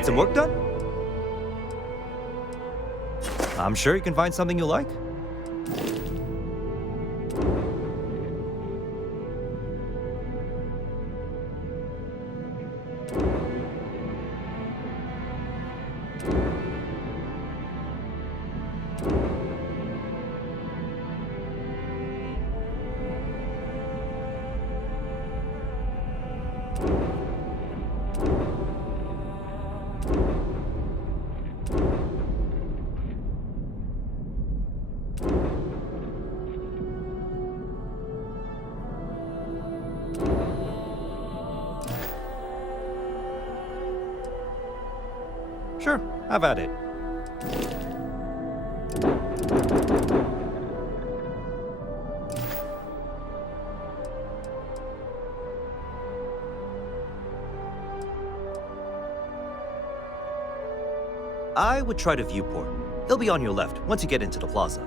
Need some work done? I'm sure you can find something you like. Sure, have at it. I would try the viewport. It'll be on your left once you get into the plaza.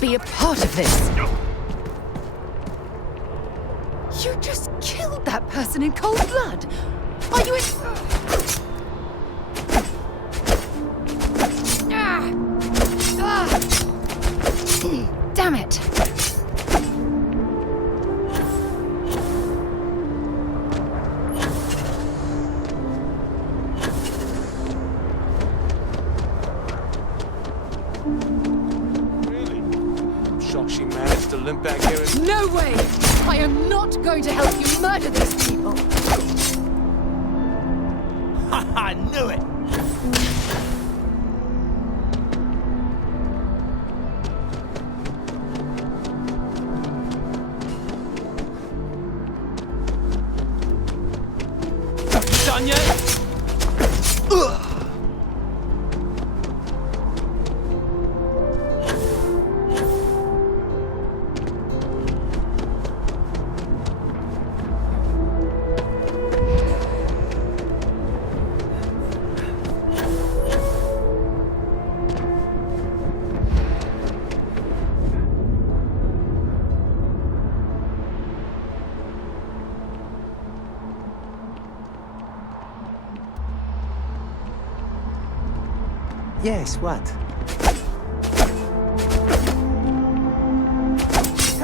Be a part of this. You just killed that person in cold blood. Are you Damn it. She managed to limp back here and... No way! I am not going to help you murder these people! I knew it! You done yet? Ugh. Yes, what?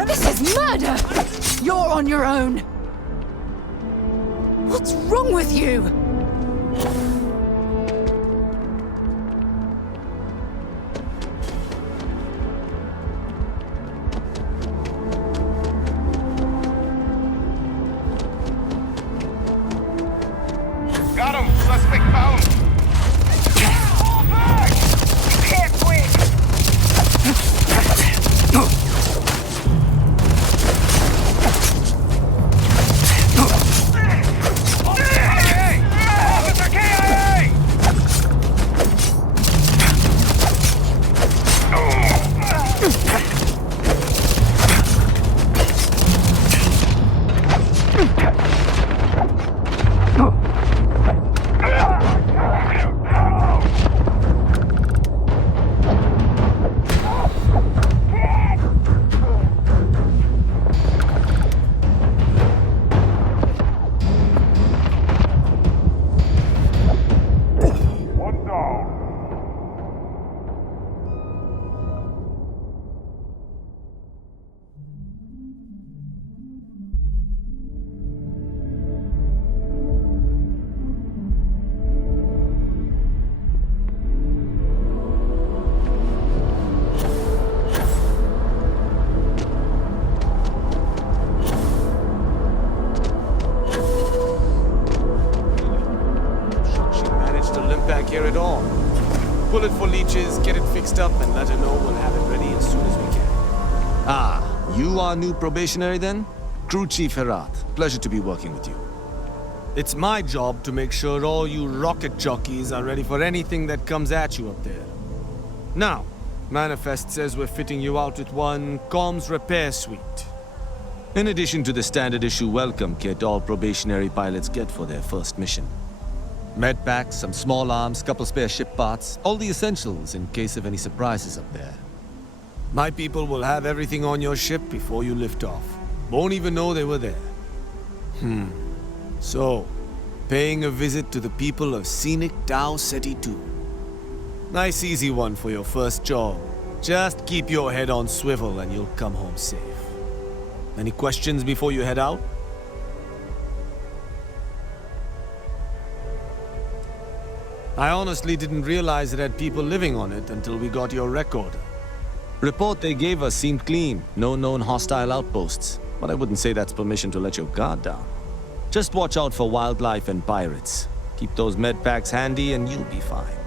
This is murder! You're on your own! What's wrong with you? Got him! Suspect found! Fall back! You can't win! Officer KIA! back here at all. Pull it for leeches, get it fixed up, and let her know we'll have it ready as soon as we can. Ah, you are new probationary then? Crew Chief Herat. Pleasure to be working with you. It's my job to make sure all you rocket jockeys are ready for anything that comes at you up there. Now, Manifest says we're fitting you out with one comms repair suite. In addition to the standard issue welcome kit all probationary pilots get for their first mission. Med packs, some small arms, couple spare ship parts, all the essentials in case of any surprises up there. My people will have everything on your ship before you lift off. Won't even know they were there. So, paying a visit to the people of scenic Tau Ceti 2. Nice easy one for your first job. Just keep your head on swivel and you'll come home safe. Any questions before you head out? I honestly didn't realize it had people living on it until we got your recorder. Report they gave us seemed clean. No known hostile outposts. But I wouldn't say that's permission to let your guard down. Just watch out for wildlife and pirates. Keep those med packs handy and you'll be fine.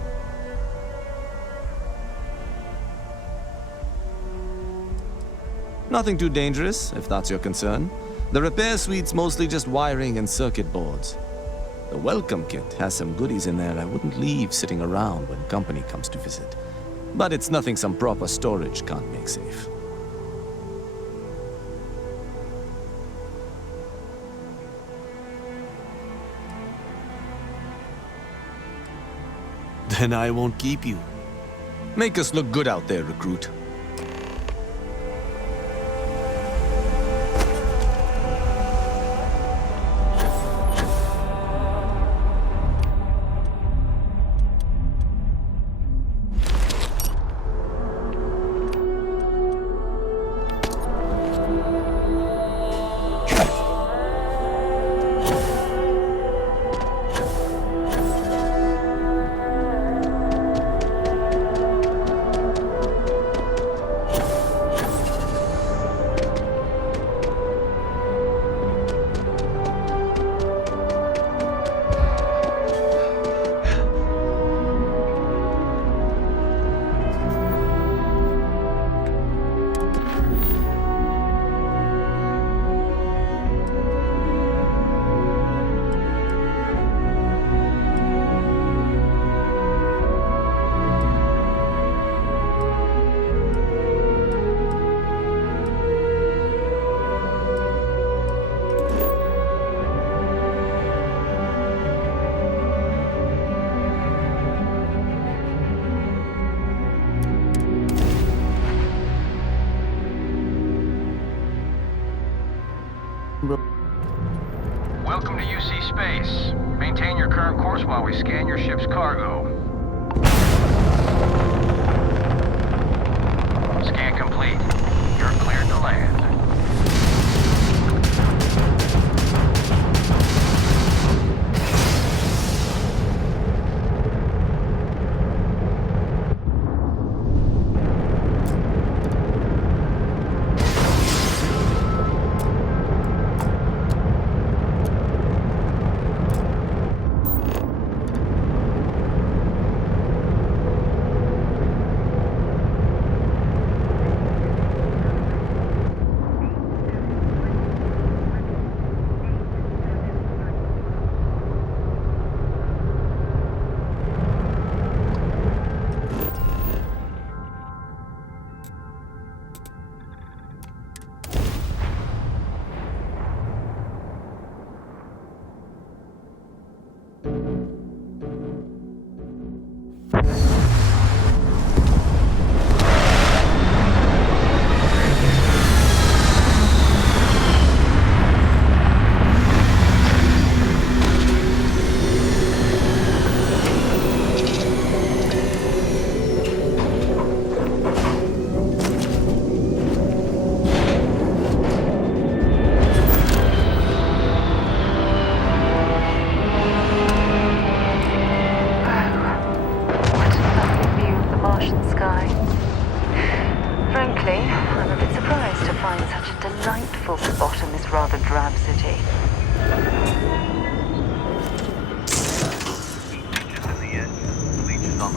Nothing too dangerous, if that's your concern. The repair suite's mostly just wiring and circuit boards. The welcome kit has some goodies in there I wouldn't leave sitting around when company comes to visit. But it's nothing some proper storage can't make safe. Then I won't keep you. Make us look good out there, recruit. Welcome to UC Space. Maintain your current course while we scan your ship's cargo. Scan complete. You're cleared to land.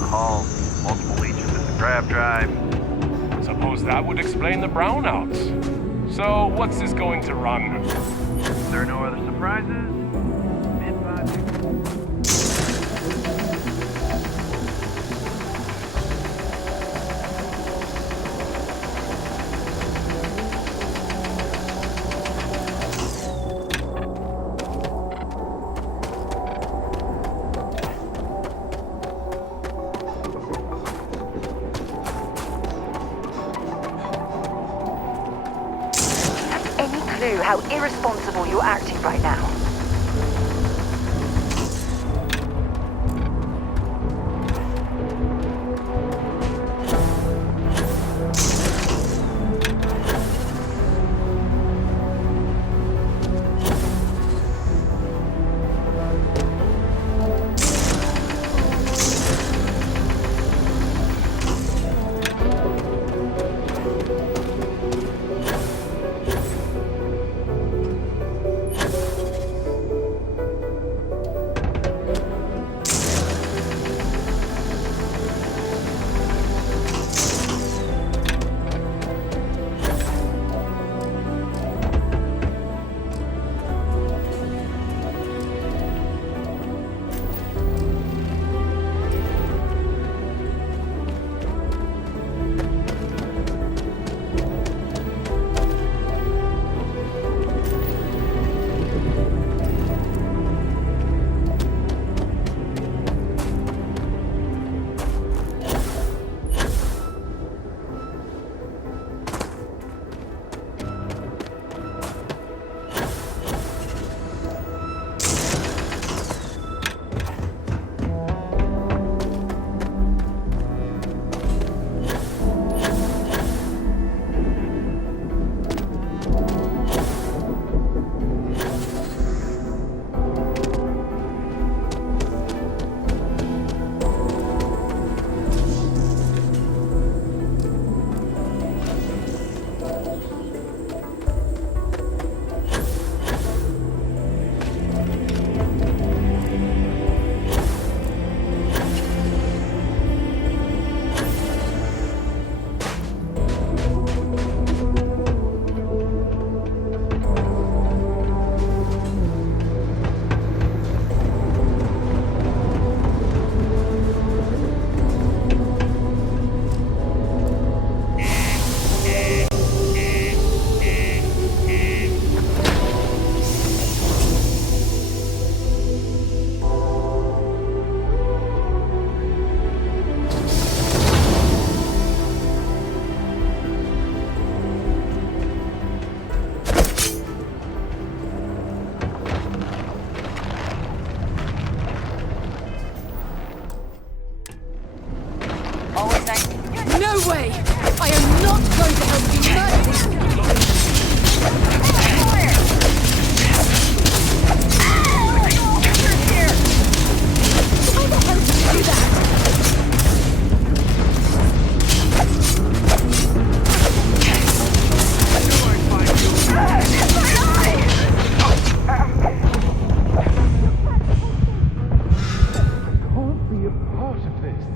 the hull, multiple leeches in the grav drive. Suppose that would explain the brownouts. So, what's this going to run? There are no other surprises? How irresponsible you're acting right now. No way! I am not going to help you murder these people! How the hell did you do that? Can't be a part of this.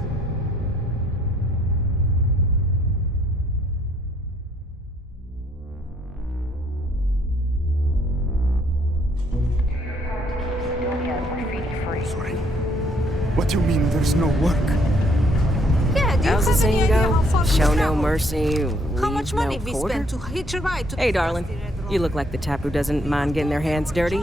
Sorry. What do you mean there's no work? Yeah, do you How's the have any saying idea how go? far we Show no traveled? mercy, How much leave money no we quarter? spent to hitch a ride to Hey, darling. You look like the type who doesn't mind getting their hands dirty.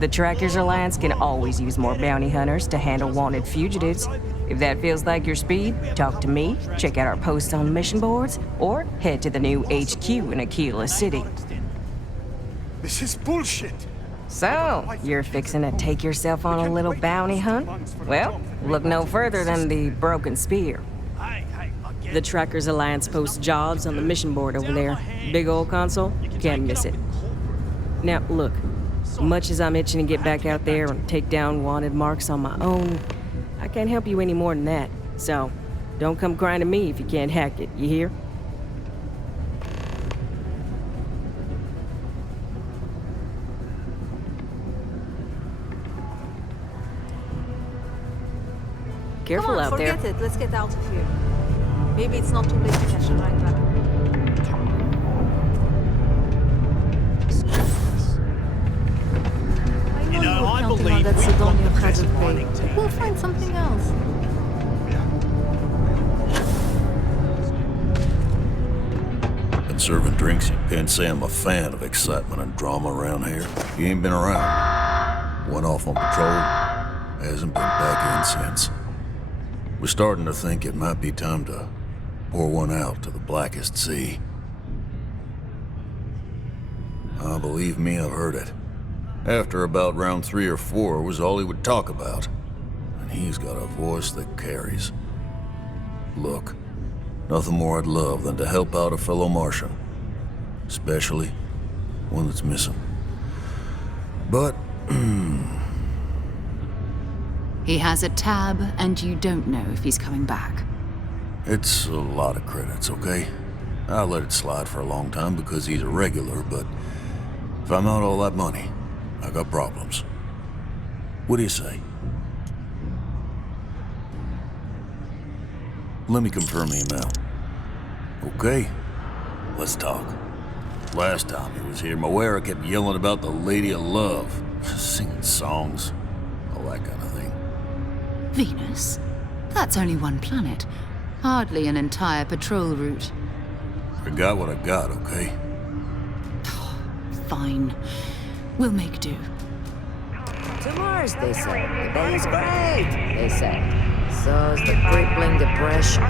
The Trackers Alliance can always use more bounty hunters to handle wanted fugitives. If that feels like your speed, talk to me, check out our posts on the mission boards, or head to the new HQ in Aquila City. This is bullshit. So, you're fixing to take yourself on a little bounty hunt? Well, look no further than the Broken Spear. The Trackers Alliance posts jobs on the mission board over there. Big old console, can't miss it. Now, look, much as I'm itching to get back out there and take down wanted marks on my own, I can't help you any more than that. So, don't come crying to me if you can't hack it, you hear? Careful Come on, out there. forget it. Let's get out of here. Maybe it's not too late to catch a ride back. I know you were counting on that Sidonia hazard pay. We'll find something else. Been serving drinks. You can't say I'm a fan of excitement and drama around here. You ain't been around. Went off on patrol. Hasn't been back in since. We're starting to think it might be time to pour one out to the blackest sea. Believe me, I've heard it. After about round 3 or 4 was all he would talk about. And he's got a voice that carries. Look, nothing more I'd love than to help out a fellow Martian. Especially one that's missing. But, He has a tab, and you don't know if he's coming back. it's a lot of credits, okay? I'll let it slide for a long time because he's a regular, but if I'm out all that money, I got problems. What do you say? Let me confirm the amount. Okay, let's talk. Last time he was here, Moira kept yelling about the Lady of Love, singing songs, all that kind of thing. Venus? That's only one planet. Hardly an entire patrol route. I got what I got, okay? Fine. We'll make do. To Mars, they say. The bay is great, they say. So's the crippling depression.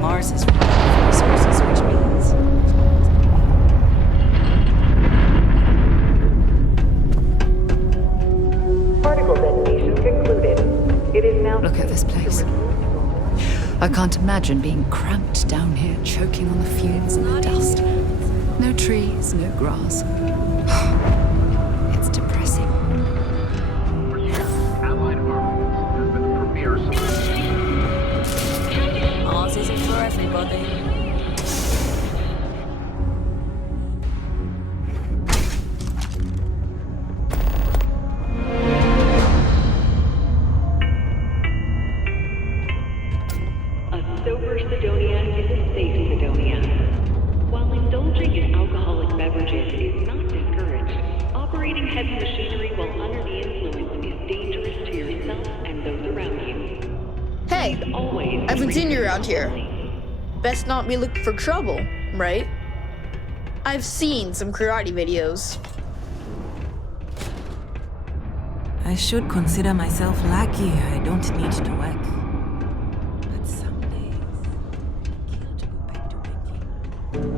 Mars is running out of resources, which means Particle detonation concluded. It is now... Look at this place. I can't imagine being cramped down here, choking on the fumes and the dust. No trees, no grass. It's depressing. Mars isn't for everybody. A sober Sidonia is a safe Sidonia. While indulging in alcoholic beverages is not discouraged, operating heavy machinery while under the influence is dangerous to yourself and those around you. Hey, Always. I haven't seen you around here. Best not be looking for trouble, right? I've seen some karate videos. I should consider myself lucky I don't need to work. But some days, I kill to go back to working.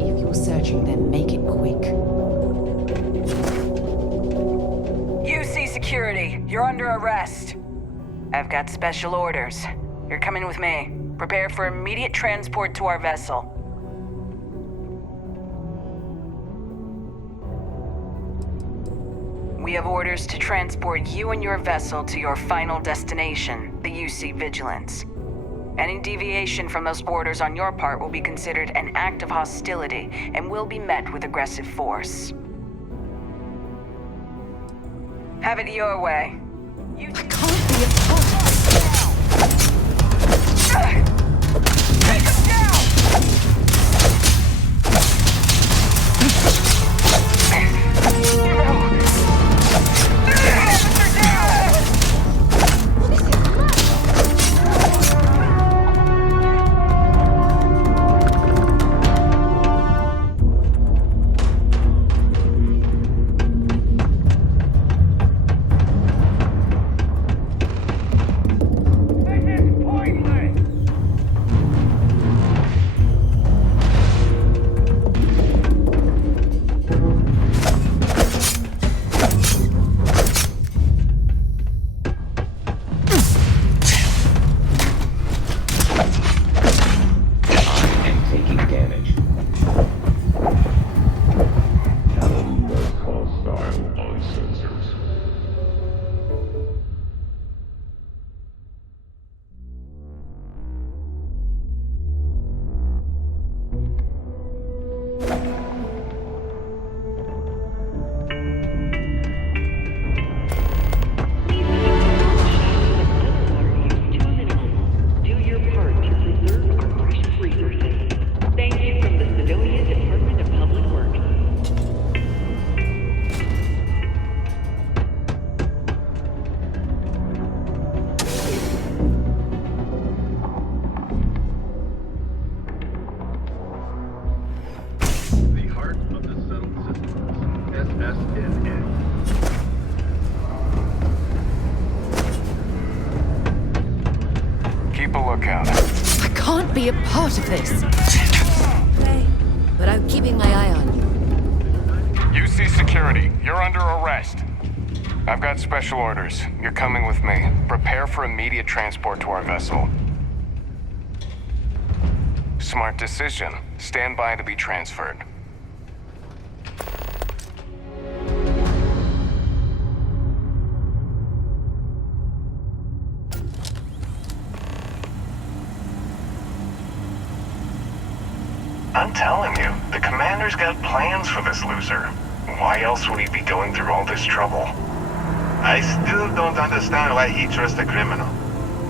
If you're searching, then make it quick. UC Security, you're under arrest. I've got special orders. You're coming with me. Prepare for immediate transport to our vessel. We have orders to transport you and your vessel to your final destination, the UC Vigilance. Any deviation from those orders on your part will be considered an act of hostility and will be met with aggressive force. Have it your way. I can't be a part. Take him down! Keep a lookout. I can't be a part of this. Okay, but I'm keeping my eye on you. UC security, you're under arrest. I've got special orders. You're coming with me. Prepare for immediate transport to our vessel. Smart decision. Stand by to be transferred. I'm telling you, the commander's got plans for this loser. Why else would he be going through all this trouble? I still don't understand why he trusts a criminal.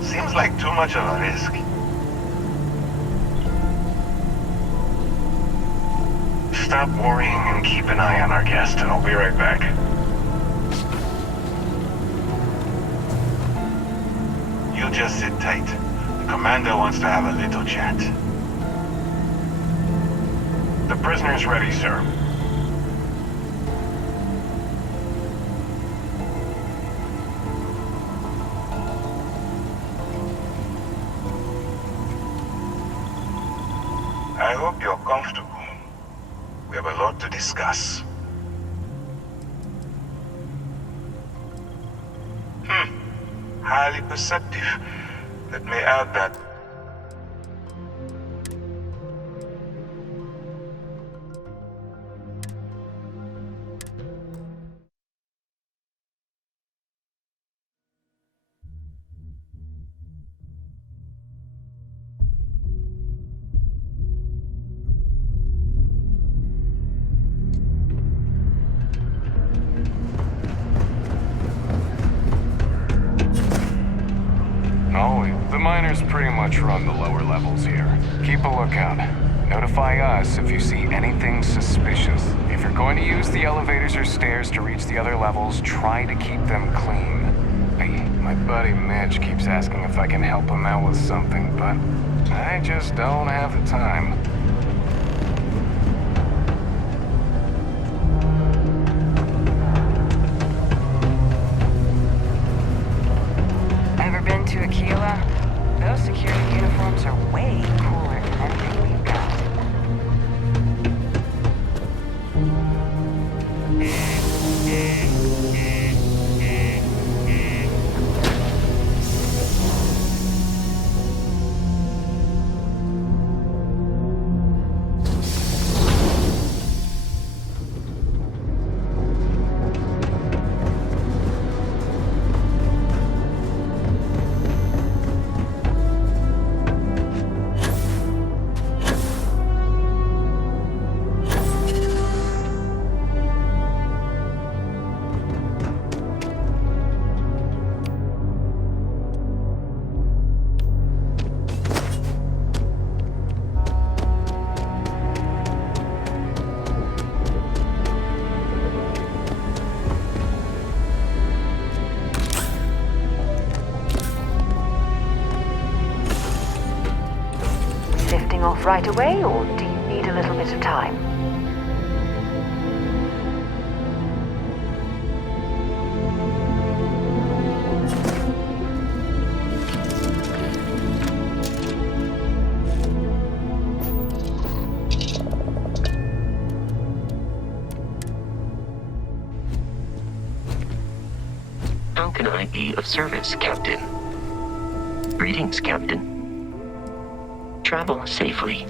Seems like too much of a risk. Stop worrying and keep an eye on our guest. I'll be right back. You just sit tight. The commander wants to have a little chat. The prisoner's ready, sir. I hope you're comfortable. We have a lot to discuss. Highly perceptive. Let me add that. The miners pretty much run the lower levels here. Keep a lookout. Notify us if you see anything suspicious. If you're going to use the elevators or stairs to reach the other levels, try to keep them clean. Hey, my buddy Mitch keeps asking if I can help him out with something, but I just don't have the time. Ever been to Aquila? Those security uniforms are way cooler than anything we've got. Off right away, or do you need a little bit of time? How can I be of service, Captain? Greetings, Captain. Travel safely.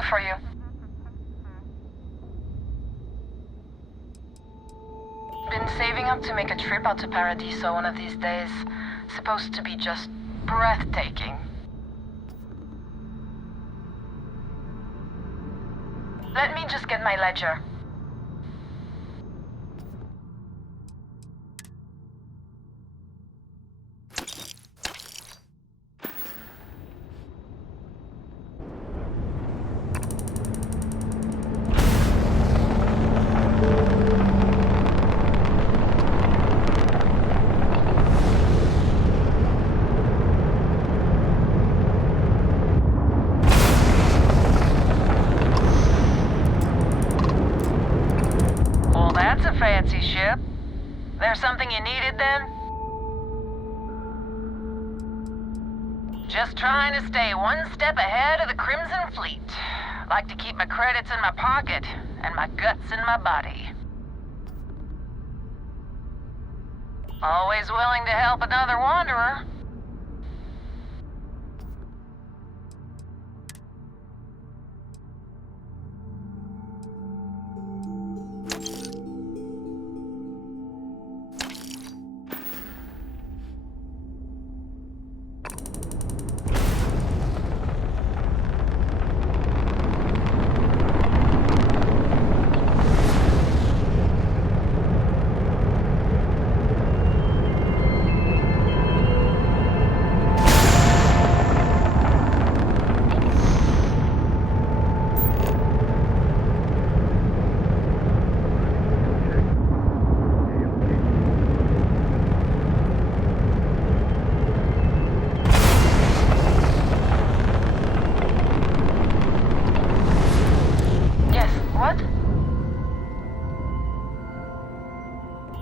do for you? Been saving up to make a trip out to Paradiso one of these days. Supposed to be just breathtaking. Let me just get my ledger. Fancy ship. There's something you needed then? Just trying to stay one step ahead of the Crimson Fleet. Like to keep my credits in my pocket and my guts in my body. Always willing to help another wanderer.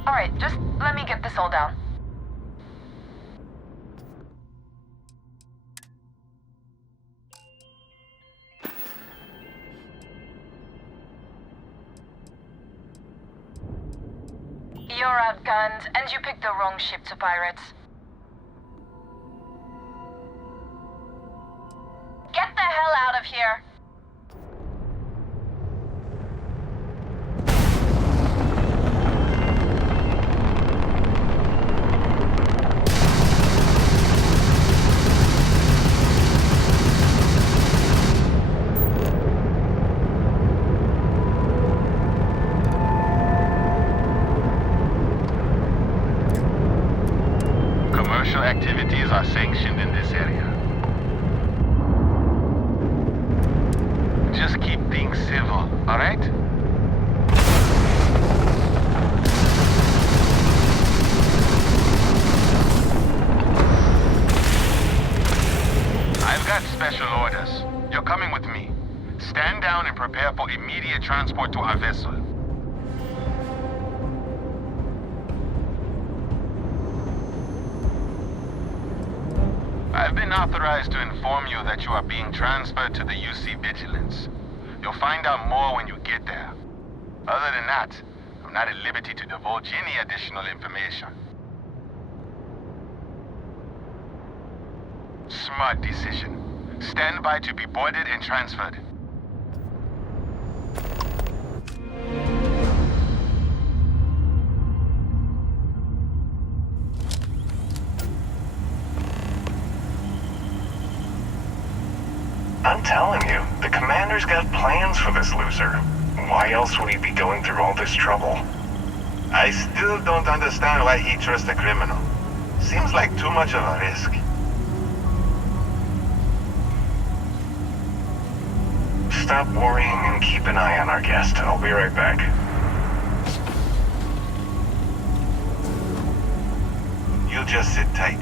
Alright, just let me get this all down. You're outgunned, and you picked the wrong ship to pirates. Get the hell out of here! Commercial activities are sanctioned in this area. Just keep things civil, alright? I've got special orders. You're coming with me. Stand down and prepare for immediate transport to our vessel. I've been authorized to inform you that you are being transferred to the UC Vigilance. You'll find out more when you get there. Other than that, I'm not at liberty to divulge any additional information. Smart decision. Stand by to be boarded and transferred. I'm telling you, the commander's got plans for this loser. Why else would he be going through all this trouble? I still don't understand why he trusts a criminal. Seems like too much of a risk. Stop worrying and keep an eye on our guest. I'll be right back. You just sit tight.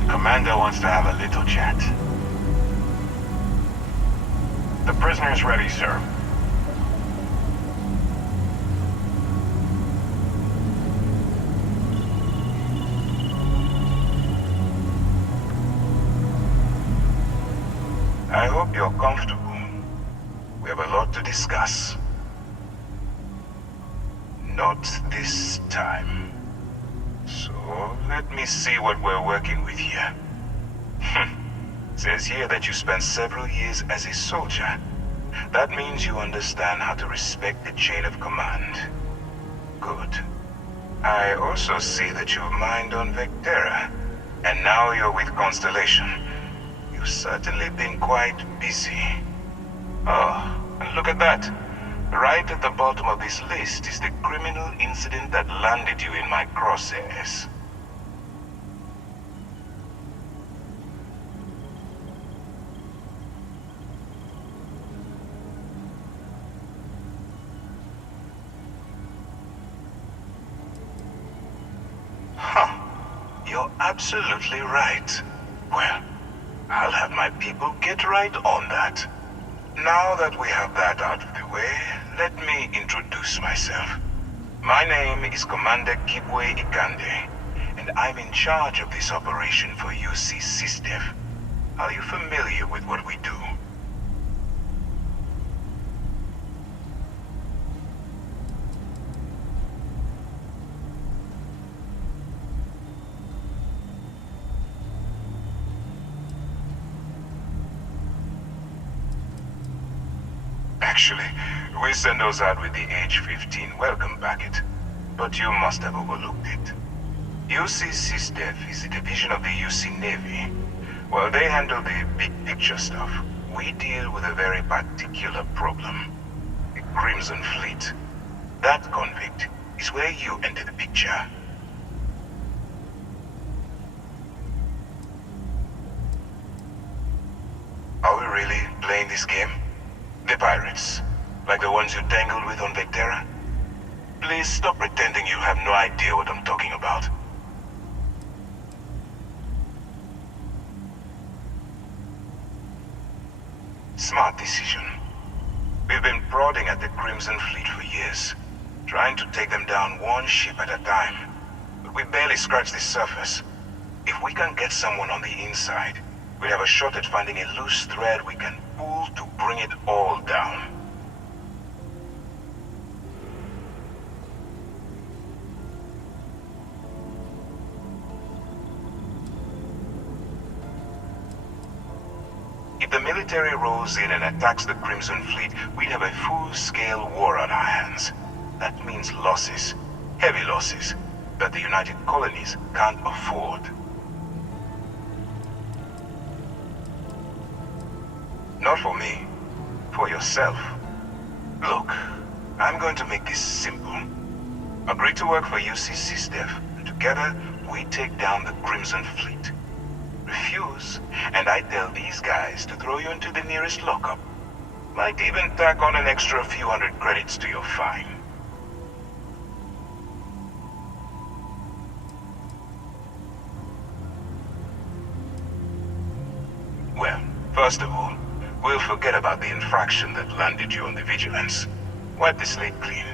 The commander wants to have a little chat. The prisoner's ready, sir. I hope you're comfortable. We have a lot to discuss. Not this time. So, let me see what we're working with here. Says here that you spent several years as a soldier. That means you understand how to respect the chain of command. Good. I also see that you've mined on Vectera, and now you're with Constellation. You've certainly been quite busy. Oh, and look at that. Right at the bottom of this list is the criminal incident that landed you in my crosshairs. You're absolutely right. Well, I'll have my people get right on that. Now that we have that out of the way, let me introduce myself. My name is Commander Kibwe Ikande, and I'm in charge of this operation for UC SysDef. Are you familiar with what we do? Actually, we send those out with the H-15 welcome packet, but you must have overlooked it. UC SysDef is a division of the UC Navy. While they handle the big picture stuff, we deal with a very particular problem. The Crimson Fleet. That convict is where you enter the picture. Are we really playing this game? The pirates, like the ones you tangled with on Vectera? Please stop pretending you have no idea what I'm talking about. Smart decision. We've been prodding at the Crimson Fleet for years, trying to take them down one ship at a time. But we barely scratched the surface. If we can get someone on the inside, we'll have a shot at finding a loose thread we can pull to bring it all down. If the military rolls in and attacks the Crimson Fleet, we'd have a full-scale war on our hands. That means losses, heavy losses, that the United Colonies can't afford. Not for me, for yourself. Look, I'm going to make this simple. Agree to work for UC SysDef, and together we take down the Crimson Fleet. Refuse, and I tell these guys to throw you into the nearest lockup. Might even tack on an extra few hundred credits to your fine. Well, first of all, we'll forget about the infraction that landed you on the Vigilance. Wipe the slate clean.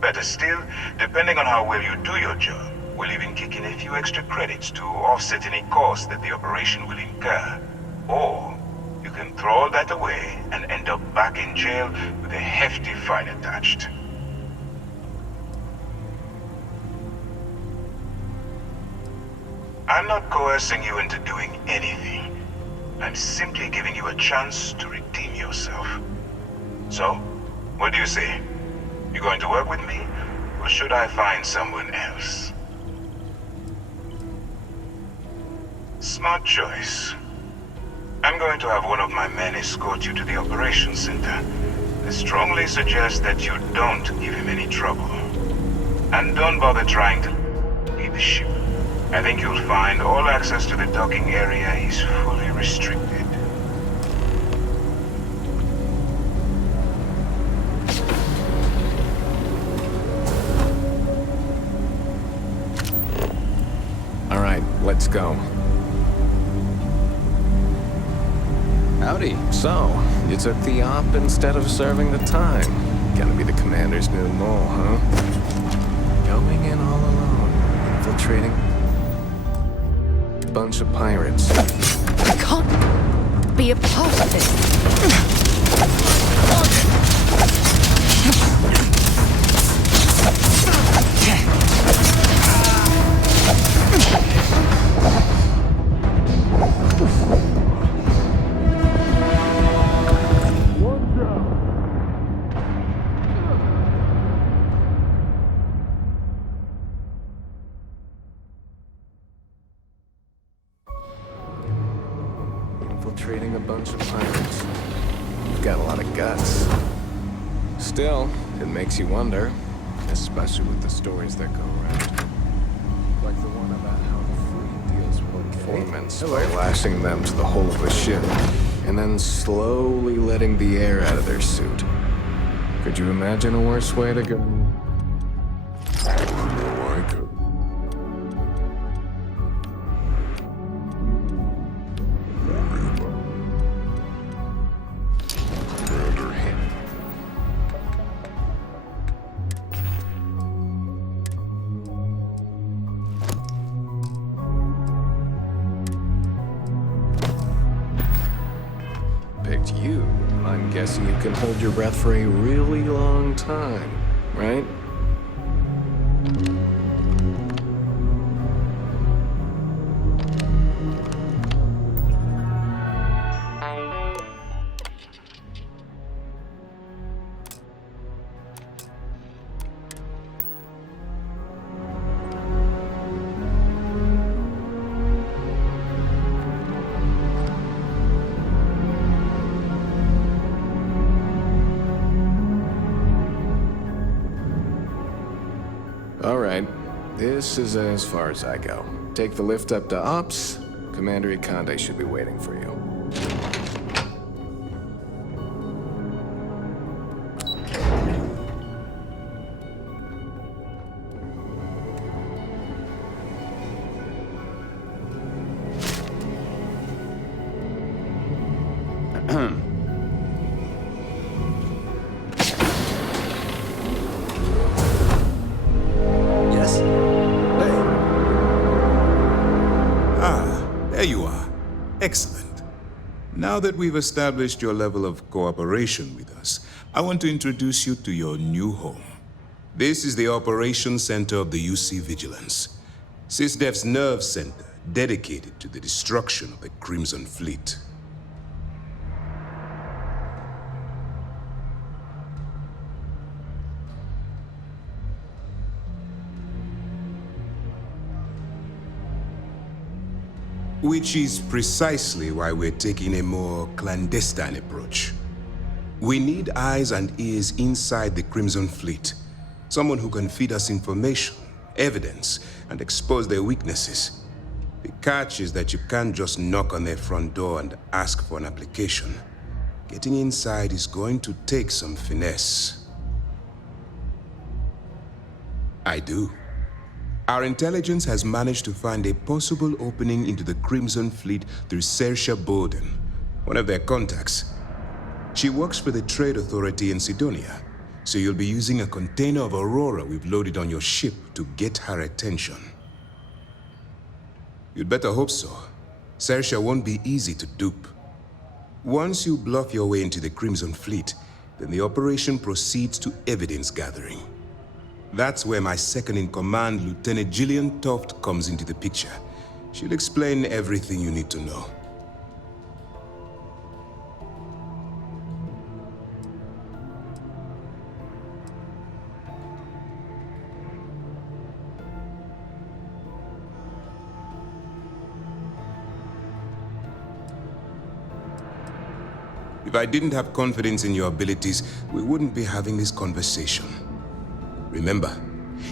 Better still, depending on how well you do your job, we'll even kick in a few extra credits to offset any cost that the operation will incur. Or, you can throw all that away and end up back in jail with a hefty fine attached. I'm not coercing you into doing anything. I'm simply giving you a chance to redeem yourself. So, what do you say? You going to work with me, or should I find someone else? Smart choice. I'm going to have one of my men escort you to the operations center. I strongly suggest that you don't give him any trouble. And don't bother trying to leave the ship. I think you'll find all access to the docking area is fully restricted. All right, let's go. Howdy. So, you took the op instead of serving the time. Gonna be the commander's new mole, huh? Going in all alone, infiltrating a bunch of pirates. I can't be a part of this. got a lot of guts. Still, it makes you wonder, especially with the stories that go around. Like the one about how the fleet deals with informants by lashing them to the hull of a ship, and then slowly letting the air out of their suit. Could you imagine a worse way to go? No, I could. Picked you. I'm guessing you can hold your breath for a really long time, right? All right, this is as far as I go. Take the lift up to Ops. Commander Ikande should be waiting for you. Yes? There you are. Excellent. Now that we've established your level of cooperation with us, I want to introduce you to your new home. This is the Operations Center of the UC Vigilance, SysDef's nerve center dedicated to the destruction of the Crimson Fleet. Which is precisely why we're taking a more clandestine approach. We need eyes and ears inside the Crimson Fleet. Someone who can feed us information, evidence, and expose their weaknesses. The catch is that you can't just knock on their front door and ask for an application. Getting inside is going to take some finesse. I do. Our intelligence has managed to find a possible opening into the Crimson Fleet through shively-walde, one of their contacts. She works for the Trade Authority in Sidonia, so you'll be using a container of Aurora we've loaded on your ship to get her attention. You'd better hope so. Sersha won't be easy to dupe. Once you bluff your way into the Crimson Fleet, then the operation proceeds to evidence gathering. That's where my second-in-command, Lieutenant Gillian Toft, comes into the picture. She'll explain everything you need to know. If I didn't have confidence in your abilities, we wouldn't be having this conversation. Remember,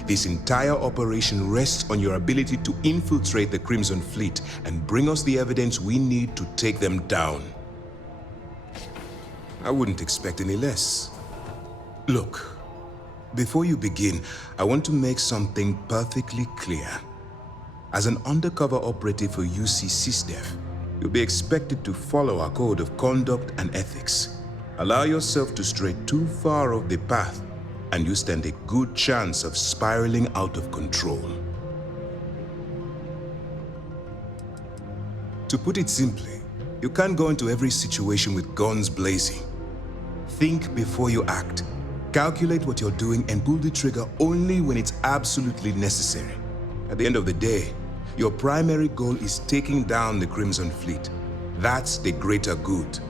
this entire operation rests on your ability to infiltrate the Crimson Fleet and bring us the evidence we need to take them down. I wouldn't expect any less. Look, before you begin, I want to make something perfectly clear. As an undercover operative for UC SysDef, you'll be expected to follow our code of conduct and ethics. Allow yourself to stray too far off the path, and you stand a good chance of spiraling out of control. To put it simply, you can't go into every situation with guns blazing. Think before you act. Calculate what you're doing and pull the trigger only when it's absolutely necessary. At the end of the day, your primary goal is taking down the Crimson Fleet. That's the greater good.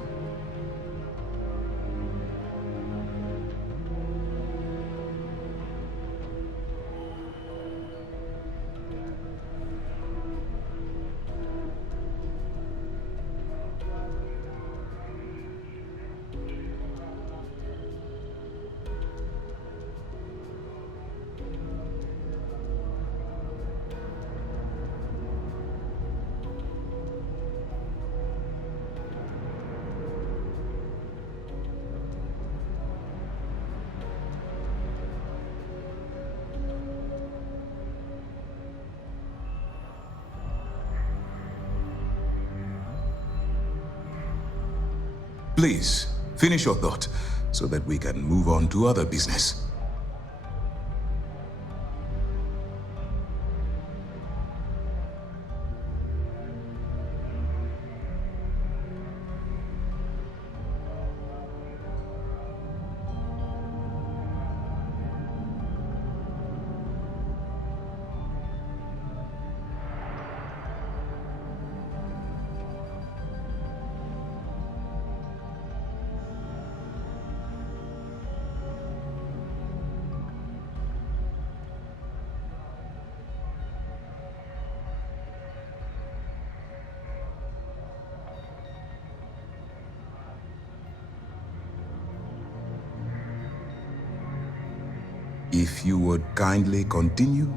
Please, finish your thought, so that we can move on to other business. If you would kindly continue.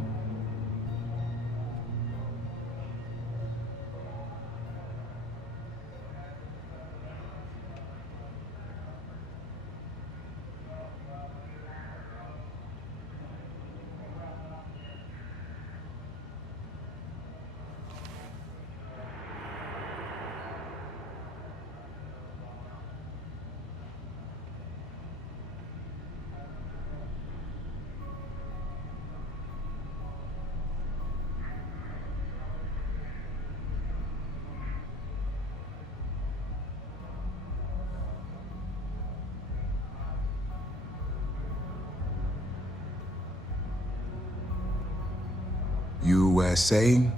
You were saying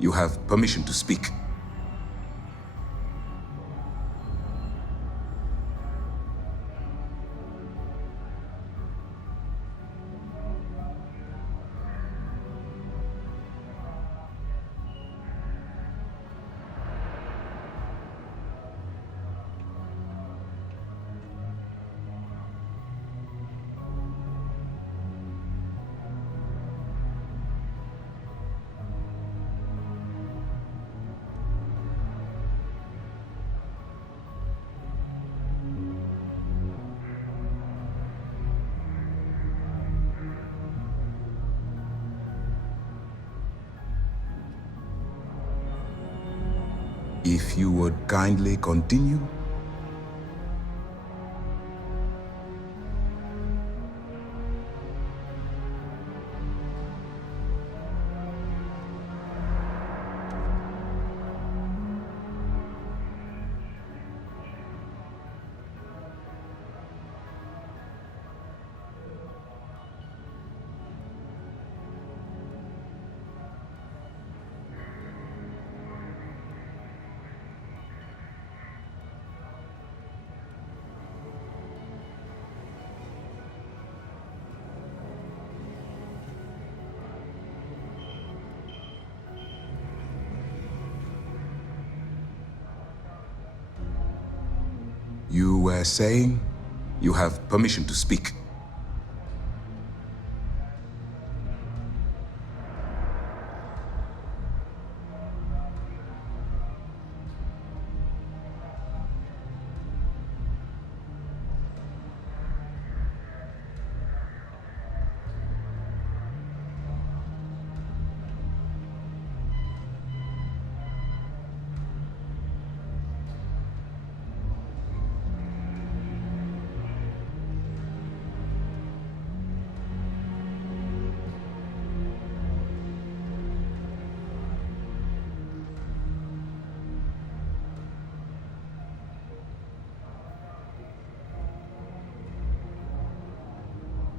you have permission to speak. If you would kindly continue. You were saying you have permission to speak.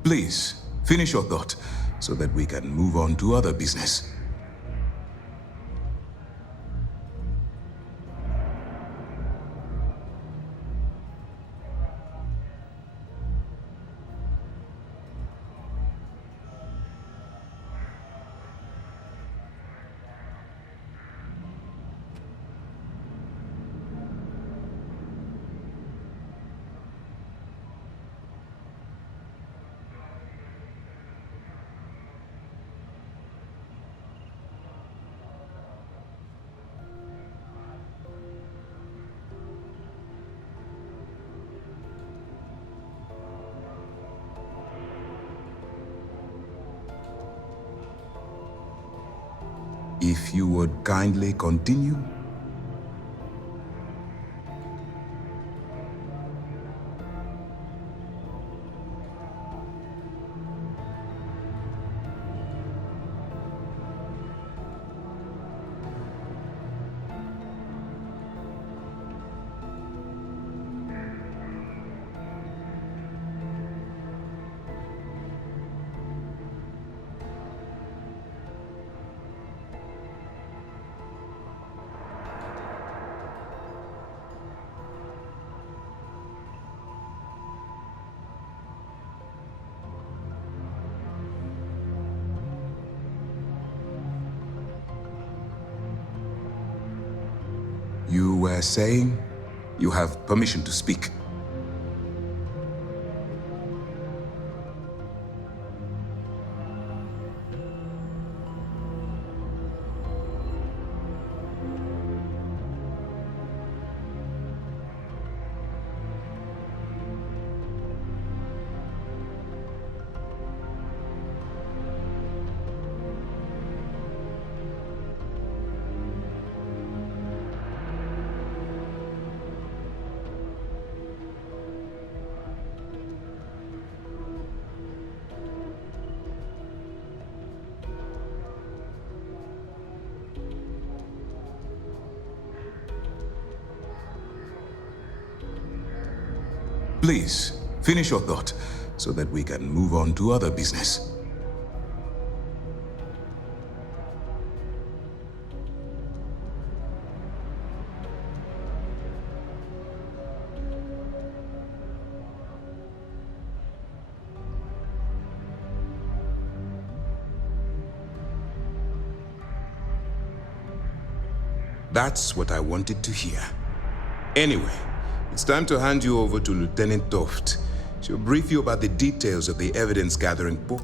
Please, finish your thought, so that we can move on to other business. If you would kindly continue. You were saying? You have permission to speak. Please, finish your thought, so that we can move on to other business. That's what I wanted to hear. Anyway, it's time to hand you over to Lieutenant Toft. She'll brief you about the details of the evidence-gathering book.